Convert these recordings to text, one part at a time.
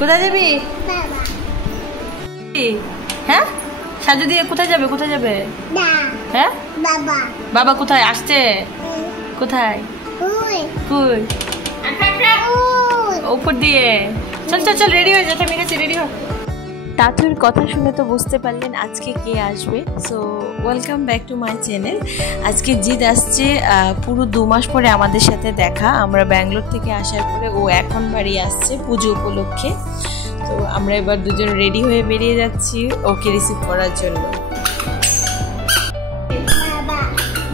কোথায় যাবি? হ্যাঁ সাজু দিয়ে কোথায় যাবে? কোথায় যাবে? হ্যাঁ বাবা কোথায় আসছে? কোথায়? কই উপর দিয়ে। চল চল চল রেডি হয়ে যা, আমি কাছে রেডি হ। তাতুর কথা শুনে তো বুঝতে পারলেন আজকে কে আসবে। So welcome back to my channel. আজকে জিৎ আসছে পুরো 2 মাস পরে আমাদের সাথে দেখা। আমরা ব্যাঙ্গালোর থেকে আসার পরে ও এখন বাড়ি আসছে পুজো উপলক্ষে। তো আমরা এবার দুজন রেডি হয়ে বেরিয়ে যাচ্ছি ওকে রিসিভ করার জন্য।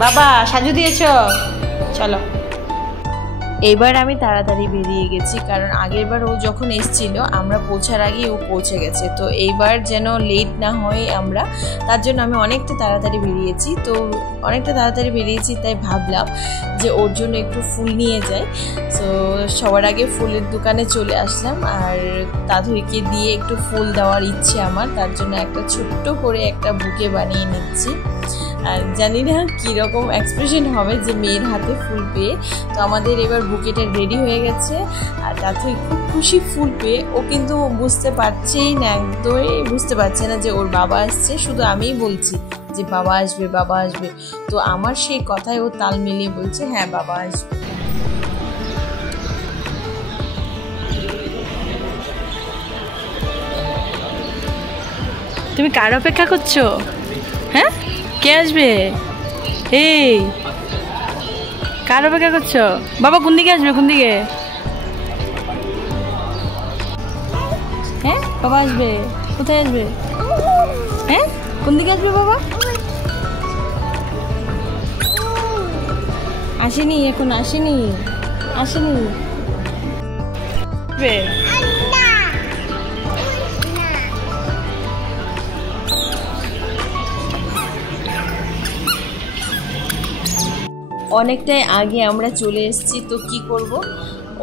বাবা সাজু দিয়েছো? চলো। এবার আমি তাড়াতাড়ি বেরিয়ে গেছি, কারণ আগের বার ও যখন এসেছিল আমরা পৌঁছার আগে ও পৌঁছে গেছে। তো এইবার যেন লেট না হয় আমরা, তার জন্য আমি অনেকটা তাড়াতাড়ি বেরিয়েছি। তো অনেকটা তাড়াতাড়ি বেরিয়েছি তাই ভাবলাম যে ওর জন্য একটু ফুল নিয়ে যাই। তো সবার আগে ফুলের দোকানে চলে আসলাম, আর তাধুরীকে দিয়ে একটু ফুল দেওয়ার ইচ্ছে আমার, তার জন্য একটা ছোট্ট করে একটা বুকে বানিয়ে নিচ্ছি। আর জানি না কীরকম এক্সপ্রেশন হবে যে মেয়ের হাতে ফুল পেয়ে। তো আমাদের এবার বুকেটা রেডি হয়ে গেছে, আর তাতে খুব খুশি ফুল পেয়ে। ও কিন্তু বুঝতে পারছেই না, একদমই বুঝতে পারছে না যে ওর বাবা আসছে, শুধু আমিই বলছি যে বাবা আসবে বাবা আসবে। তো আমার সেই কথায় ও তাল মিলিয়ে বলছে হ্যাঁ বাবা আসবে। তুমি কার অপেক্ষা করছো? হ্যাঁ কে আসবে? এই কার অপেক্ষা করছো? বাবা কোন দিকে আসবে? কোন দিকে? হ্যাঁ বাবা আসবে। কোথায় আসবে? হ্যাঁ কোন দিকে আসবে বাবা? আসেনি এখন, আসেনি আসেনি। অনেকটাই আগে আমরা চলে এসেছি, তো কি করব,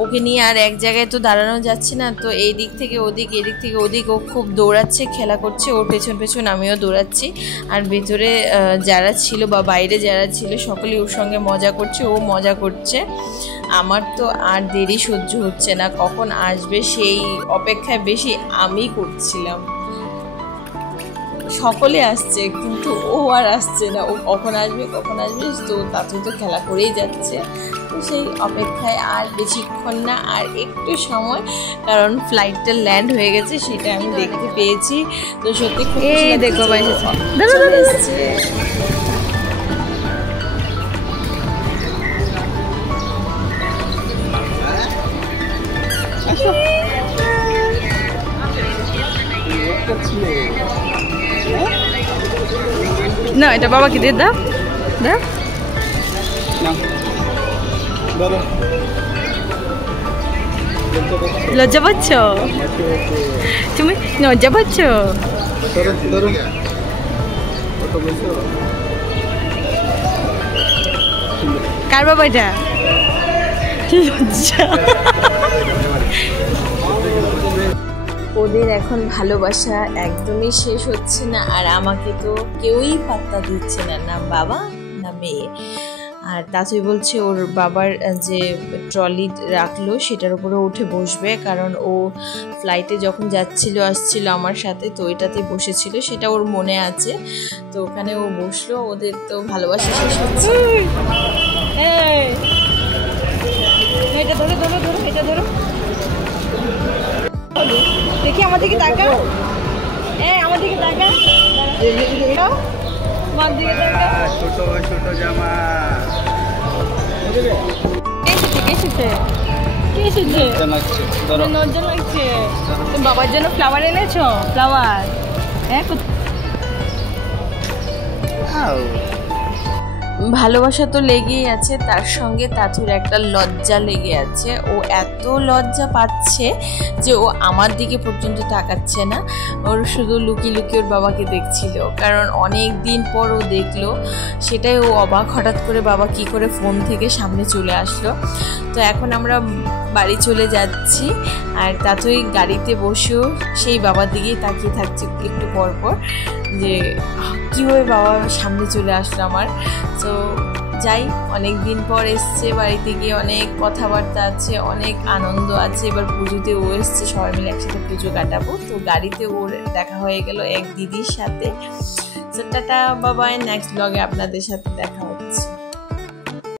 ওকে নিয়ে আর এক জায়গায় তো দাঁড়ানো যাচ্ছে না। তো এই দিক থেকে ওদিক, এদিক থেকে ওদিক ও খুব দৌড়াচ্ছে, খেলা করছে। ওর পেছন পেছন আমিও দৌড়াচ্ছি, আর ভেতরে যারা ছিল বা বাইরে যারা ছিল সকলেই ওর সঙ্গে মজা করছে, ও মজা করছে। আমার তো আর দেরি সহ্য হচ্ছে না, কখন আসবে সেই অপেক্ষায় বেশি আমি করছিলাম। সকলে আসছে কিন্তু ও আর আসছে না, ও কখন আসবে কখন আসবে। তো তাতে তো খেলা করেই যাচ্ছে। তো সেই অপেক্ষায় আর বেশিক্ষণ না, আর একটু সময়, কারণ ফ্লাইটটা ল্যান্ড হয়ে গেছে সেটা আমি দেখতে পেয়েছি। তো সত্যি খুব দেখবো না, এটা বাবাকে দিয়ে দাও। দাও লজ্জা পাচ্ছ? তুমি লজ্জা পাচ্ছ? কার বাবা এটা? লজ্জা। ওদের এখন ভালোবাসা একদমই শেষ হচ্ছে না, আর আমাকে তো কেউই পাত্তা দিচ্ছে না, না বাবা না মেয়ে। আর তাতুই বলছে ওর বাবার যে ট্রলি রাখলো সেটার উপরে উঠে বসবে, কারণ ও ফ্লাইটে যখন যাচ্ছিল আসছিল আমার সাথে, তো ওইটাতে বসেছিল, সেটা ওর মনে আছে। তো ওখানে ও বসলো। ওদের তো ভালোবাসা শেষ হচ্ছে। এটা ধরো ধরো ধরো, এটা ধরো, দেখি আমার দিকে তাকা। আমার দিকে তাকা, আমার দিকে তাকা। ছোট ছোট জামা লজ্জা লাগছে। বাবার জন্য ফ্লাওয়ার এনেছো? ফ্লাওয়ার? হ্যাঁ ভালোবাসা তো লেগেই আছে, তার সঙ্গে তাতুর একটা লজ্জা লেগে আছে। ও এত লজ্জা পাচ্ছে যে ও আমার দিকে পর্যন্ত তাকাচ্ছে না, ওর শুধু লুকিয়ে লুকিয়ে ওর বাবাকে দেখছিল, কারণ অনেক দিন পর ও দেখলো। সেটাই ও অবাক, হঠাৎ করে বাবা কি করে ফোন থেকে সামনে চলে আসলো। তো এখন আমরা বাড়ি চলে যাচ্ছি, আর তাতুই গাড়িতে বসেও সেই বাবার দিকেই তাকিয়ে থাকছে একটু পর পর, যে কীভাবে বাবা সামনে চলে আসলো আমার। তো যাই, অনেক দিন পর এসছে, বাড়িতে গিয়ে অনেক কথাবার্তা আছে, অনেক আনন্দ আছে। এবার পুজোতে ও এসছে, সবাই মিলে একসাথে পুজো কাটাবো। তো গাড়িতে ওর দেখা হয়ে গেল এক দিদির সাথে। তো টাটা, বাবাই, নেক্সট ব্লগে আপনাদের সাথে দেখা হচ্ছে।